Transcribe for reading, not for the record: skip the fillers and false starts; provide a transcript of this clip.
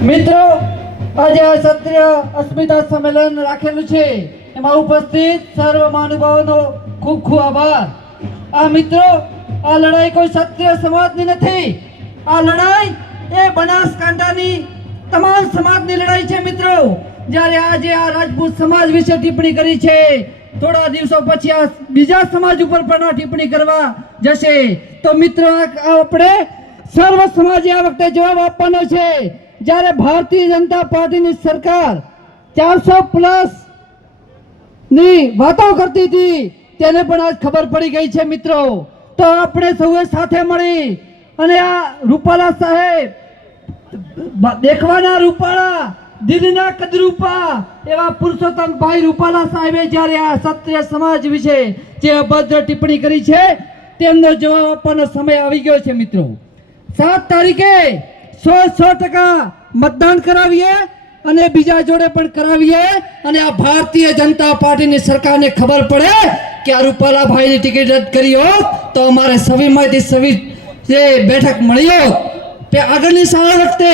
મિત્રો આજે આ ક્ષત્રિય અસ્મિતા સંમેલન રાખેલું છે એમાં ઉપસ્થિત સર્વ મહાનુભાવોનો ખૂબ ખૂબ આભાર। આ મિત્રો આ લડાઈ કોઈ ક્ષત્રિય સમાજની નથી, આ લડાઈ એ બનાસકાંઠાની તમામ સમાજની લડાઈ છે। મિત્રો જ્યારે આજે આ રાજપૂત સમાજ વિશે ટિપ્પણી કરી છે, થોડા દિવસો પછી આ બીજા સમાજ ઉપર પણ ટિપ્પણી કરવા જશે તો મિત્રો આપણે સર્વ સમાજે આ વખતે જવાબ આપવાનો છે। જ્યારે ભારતીય જનતા પાર્ટીની સરકાર 400+ ની વાતો કરતી હતી તેને પણ આજ ખબર પડી ગઈ છે મિત્રો। તો આપણે સૌએ સાથે મળી અને આ રૂપાલા સાહેબ દેખવાના રૂપાળા, દિલના કદરૂપા એવા પુરુષોત્તમભાઈ રૂપાલા સાહેબે જ્યારે આ ક્ષત્રિય સમાજ વિશે જે અભદ્ર ટિપ્પણી કરી છે તેમનો જવાબ આપવાનો સમય આવી ગયો છે મિત્રો। 7 તારીખે 100% મતદાન કરાવીએ અને બીજા જોડે પણ કરાવીએ અને આ ભારતીય જનતા પાર્ટીની સરકારને ખબર પડે કે આ રૂપાલા ભાઈની ટિકિટ રદ કરી હોત તો અમારે સવીમાંથી સવી જે બેઠક મળી હોત તે આગળની સારા વખતે